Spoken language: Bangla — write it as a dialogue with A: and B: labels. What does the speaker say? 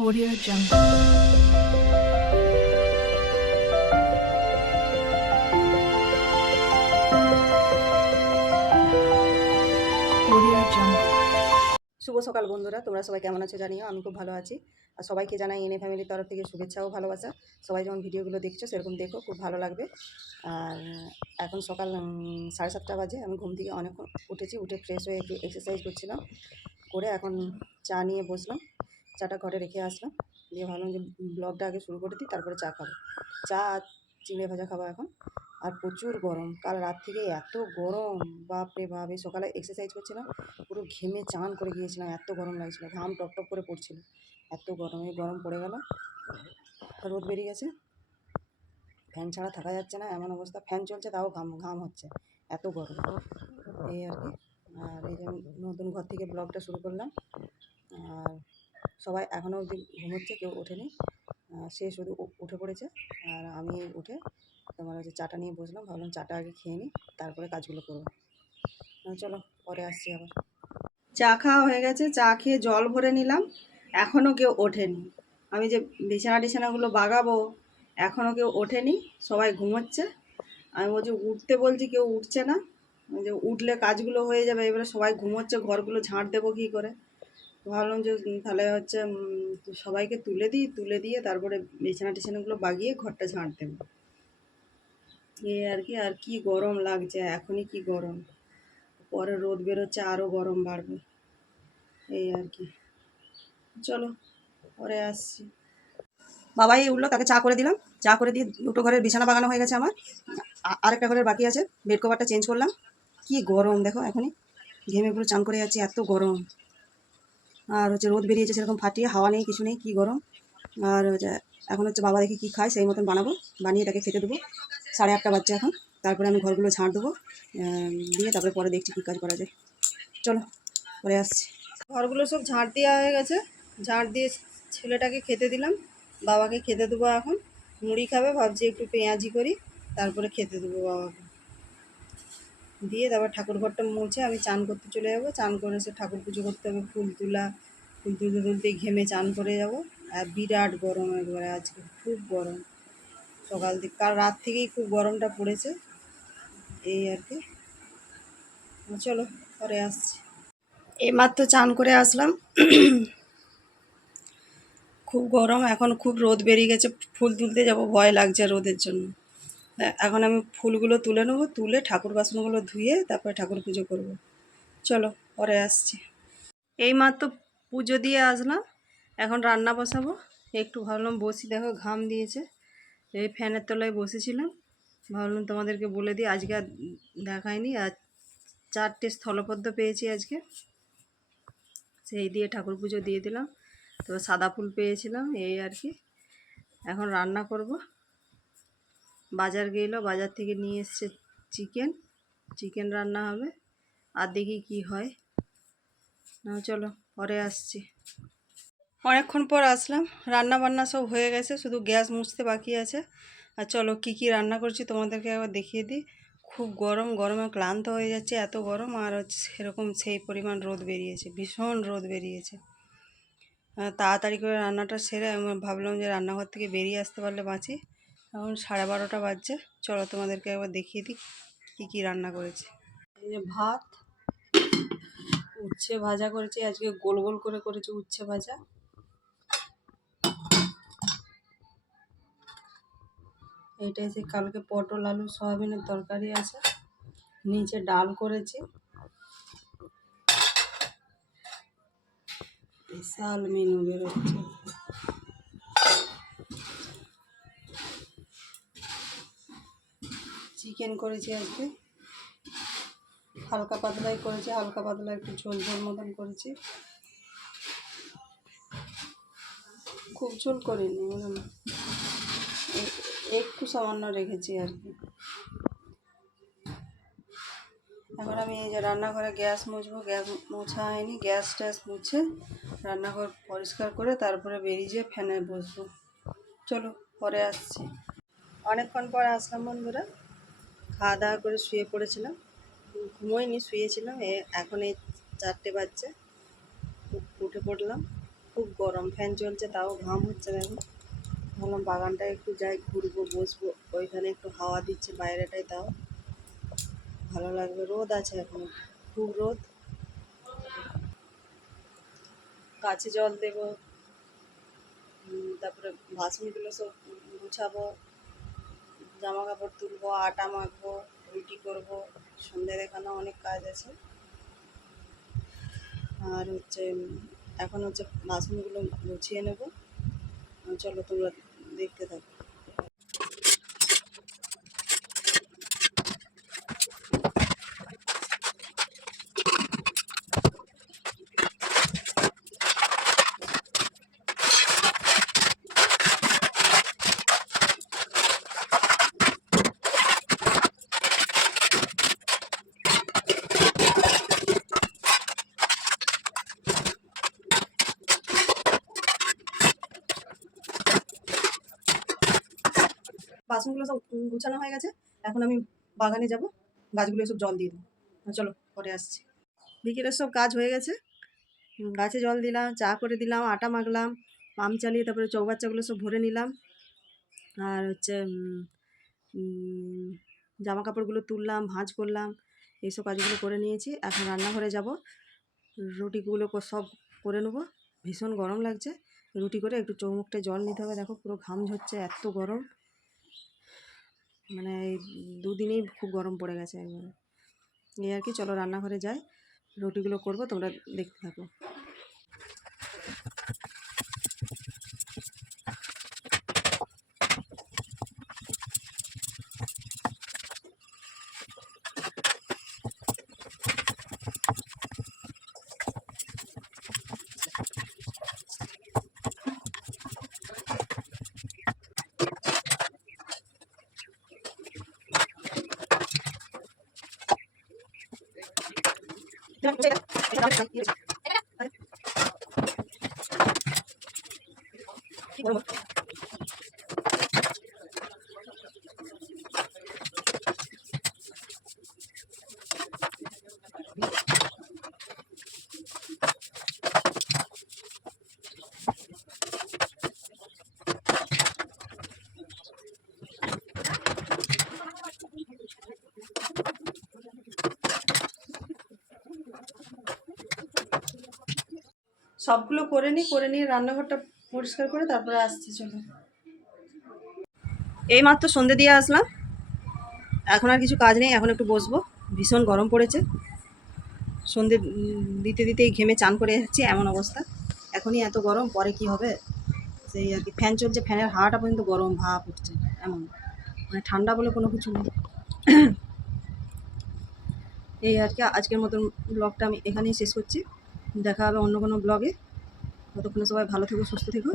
A: Audio Jungle.
B: শুভ সকাল বন্ধুরা, তোমরা সবাই কেমন আছো জানিও? আমি খুব ভালো আছি। আর সবাইকে জানাই এনে ফ্যামিলির তরফ থেকে শুভেচ্ছা ও ভালোবাসা। সবাই যেমন ভিডিওগুলো দেখছ, সেরকম দেখো, খুব ভালো লাগবে। আর এখন সকাল সাড়ে সাতটা বাজে, আমি ঘুম থেকে অনেক উঠেছি, উঠে ফ্রেশ হয়ে একটু এক্সারসাইজ করছিলাম। করে এখন চা নিয়ে বসলাম। চাটা ঘরে রেখে আসলাম। দিয়ে ভাবলাম যে ব্লগটা আগে শুরু করে দিই, তারপরে চা খাব। চা, চিংড়ি ভাজা খাব এখন। আর প্রচুর গরম। কাল রাত থেকে এত গরম, বাপরে বাপ, এই সকালে এক্সারসাইজ করছিলাম, পুরো ঘেমে চান করে গিয়েছিলাম, এত গরম লাগছিল, ঘাম টপ টপ করে পড়ছিল, এত গরমে গরম পড়ে গেল। রোদ বেরিয়ে গেছে। ফ্যান ছাড়া থাকা যাচ্ছে না, এমন অবস্থা। ফ্যান চলছে, তাও ঘাম ঘাম হচ্ছে, এত গরম। এই আর কি। আর এই যে নতুন ঘর থেকে ব্লগটা শুরু করলাম। আর সবাই এখনও অবধি ঘুমোচ্ছে, কেউ ওঠেনি। সে শুধু উঠে পড়েছে। আর আমি উঠে তোমার হচ্ছে চাটা নিয়ে বসলাম। ভাবলাম চাটা আগে খেয়ে নিই, তারপরে কাজগুলো করব। চলো, পরে আসছি আবার। চা খাওয়া হয়ে গেছে, চা খেয়ে জল ভরে নিলাম। এখনও কেউ ওঠেনি। আমি যে বিছানা টিছানাগুলো বাগাবো, এখনও কেউ ওঠেনি। সবাই ঘুমোচ্ছে। আমি বলছি, উঠতে বলছি, কেউ উঠছে না। যে উঠলে কাজগুলো হয়ে যাবে। এবারে সবাই ঘুমোচ্ছে, ঘরগুলো ঝাঁট দেবো কী করে? ভাবলাম যে তাহলে হচ্ছে সবাইকে তুলে দিই, তুলে দিয়ে তারপরে বিছানা টিছানাগুলো বাগিয়ে ঘরটা ঝাঁট দেবো। এই আর কি আর কি গরম লাগছে, এখনই কি গরম। পরে রোদ বেরোচ্ছে আরও গরম বাড়বে। এই আর কি। চলো, পরে আসছি। বাবাই উঠল তাকে চা করে দিলাম। চা করে দিয়ে দুটো ঘরের বিছানা বাগানো হয়ে গেছে আমার। আরেকটা ঘরের বাকি আছে, বেড কভারটা চেঞ্জ করলাম। কি গরম, দেখো এখনই। ঘেমে পুরো চান করে যাচ্ছি, এত গরম। আর হচ্ছে রোদ বেরিয়েছে, সেরকম ফাটিয়ে হাওয়া নেই, কিছু নেই, কী গরম? আর হচ্ছে এখন হচ্ছে বাবা দেখি কী খায়, সেই মতন বানাবো, বানিয়ে তাকে খেতে দেবো। সাড়ে আটটা বাচ্চা এখন, তারপরে আমি ঘরগুলো ঝাঁট দেবো দিয়ে তারপরে পরে দেখছি কী কাজ করা যায়। চলো, পরে আসছি। ঘরগুলো সব ঝাঁট দেওয়া হয়ে গেছে ঝাঁট দিয়ে ছেলেটাকে খেতে দিলাম, বাবাকে খেতে দেবো এখন। মুড়ি খাবে, ভাবছি একটু পেঁয়াজি করি, তারপরে খেতে দেবো বাবাকে। দিয়ে তারপর ঠাকুর ঘরটা মুছে আমি চান করতে চলে যাব। চান করে এসে ঠাকুর পুজো করতে হবে, ফুল তোলা, ফুল তুলতে তুলতে ঘেমে চান করে যাব। আর বিরাট গরম একবারে আজকে, খুব গরম। সকাল থেকে, কাল রাত থেকেই খুব গরমটা পড়েছে। এই আর কি। চলো, পরে আসছি। এইমাত্র চান করে আসলাম। খুব গরম, এখন খুব রোদ বেরিয়ে গেছে। ফুল তুলতে যাব, ভয় লাগছে রোদের জন্য। এখন আমি ফুলগুলো তুলে নেব, তুলে ঠাকুর বাসনগুলো ধুয়ে তারপরে ঠাকুর পুজো করব। চলো, পরে আসছি। এই এইমাত্র পুজো দিয়ে আসলাম, এখন রান্না বসাবো। একটু ভাবলাম বসি, দেখো ঘাম দিয়েছে। এই ফ্যানের তলায় বসেছিলাম। ভাবলাম তোমাদেরকে বলে দিই, আজকে আর দেখায়নি আর চারটে স্থলপদ্ম পেয়েছি আজকে। সেই দিয়ে ঠাকুর পুজো দিয়ে দিলাম। তো সাদা ফুল পেয়েছিলাম, এই আর কি। এখন রান্না করব। বাজার গেলো, বাজার থেকে নিয়ে এসছে চিকেন। চিকেন রান্না হবে। আর দেখি কি হয়। না চলো, পরে আসছি। অনেকক্ষণ পর আসলাম। রান্না বান্না সব হয়ে গেছে, শুধু গ্যাস মুছতে বাকি আছে। আর চলো কি কি রান্না করছি তোমাদেরকে একবার দেখিয়ে দিই। খুব গরম, গরমে ক্লান্ত হয়ে যাচ্ছে এত গরম, আর হচ্ছে সেরকম সেই পরিমাণ রোদ বেরিয়েছে, ভীষণ রোদ বেরিয়েছে। তাড়াতাড়ি করে রান্নাটা সেরে আমি ভাবলাম যে রান্নাঘর থেকে বেরিয়ে আসতে পারলে বাঁচি। এখন সাড়ে বারোটা বাজছে। চলো তোমাদেরকে একবার দেখিয়ে দিই কী কী রান্না করেছি। এই যে ভাত, উচ্ছে ভাজা করেছি, আজকে গোল গোল করে করেছি উচ্ছে ভাজা। এইটা হচ্ছে কালকে পটল, আলু, সয়াবিনের তরকারি আছে। নিচে ডাল করেছি। বিশাল মেনু বেরোচ্ছে। চিকেন করেছি আজকে হালকা পাতলাই করেছি, হালকা পাতলা একটু ঝোল ঝোল মতন করেছি। খুব ঝোল করিনি এ- একটু সামান্য রেখেছি আর কি। এখন আমি এই যে রান্নাঘরে গ্যাস মুছবো, গ্যাস মোছা হয়নি, গ্যাস ট্যাস মুছে রান্নাঘর পরিষ্কার করে তারপরে বেরিয়ে যেয়ে ফ্যানে বসবো। চলো, পরে আসছি। অনেকক্ষণ পর আসলাম বন্ধুরা। খাওয়া দাওয়া করে শুয়ে পড়েছিলাম। ঘুমোইনি, শুয়েছিলাম। এ এখন এই চারটে বাজছে। উঠে পড়লাম। খুব গরম, ফ্যান চলছে, তাও ঘাম হচ্ছে দেখো ভাবলাম বাগানটায় একটু যাই, ঘুরবো, বসবো। ওইখানে একটু হাওয়া দিচ্ছে বাইরেটায় তাও। ভালো লাগবে রোদ আছে এখন। খুব রোদ। গাছে জল দেবো। তারপরে বাসনগুলো সব গুছাবো। জামা কাপড় তুলবো, আটা মাখবো, রুটি করব। সন্ধ্যে দেখানো অনেক কাজ আছে। আর হচ্ছে, এখন হচ্ছে বাসনগুলো গুছিয়ে নেব। চলো তোমরা দেখতে থাকো। বাসনগুলো সব গুছানো হয়ে গেছে। এখন আমি বাগানে যাব, গাছগুলো সব জল দিয়ে দেবো। চলো, পরে আসছি। বিকেলের সব কাজ হয়ে গেছে। গাছে জল দিলাম, চা করে দিলাম, আটা মাখলাম পাম্প চালিয়ে তারপরে চৌবাচ্চাগুলো সব ভরে নিলাম। আর হচ্ছে জামা কাপড়গুলো তুললাম, ভাঁজ করলাম, এইসব কাজগুলো করে নিয়েছি। এখন রান্নাঘরে যাব। রুটিগুলো সব করে নেব। ভীষণ গরম লাগছে। রুটি করে একটু চৌমুখটায় জল নিতে হবে। দেখো পুরো ঘাম ঝরছে, এত গরম। মানে এই দুদিনেই খুব গরম পড়ে গেছে একবারে। এই আর কি, চলো রান্নাঘরে যাই। রুটিগুলো করব, তোমরা দেখতে থাকো। Thank you. সবগুলো করে নিই করে নিয়ে রান্নাঘরটা পরিষ্কার করে তারপরে আসছি, চলো। এই মাত্র সন্ধে দিয়ে আসলাম। এখন আর কিছু কাজ নেই, এখন একটু বসবো। ভীষণ গরম পড়েছে। সন্ধে দিতে দিতেই ঘেমে চান করে যাচ্ছি, এমন অবস্থা। এখনই এত গরম, পরে কি হবে? সেই আর কি, ফ্যান চলছে, ফ্যানের হাওয়াটা পর্যন্ত গরম, ভাব উঠছে, এমন। মানে ঠান্ডা বলে কোনো কিছু নেই। এই আর কি, আজকের মতন ব্লগটা আমি এখানেই শেষ করছি। দেখা হবে অন্য কোনো ব্লগে ততক্ষণে সবাই ভালো থেকো সুস্থ থেকো।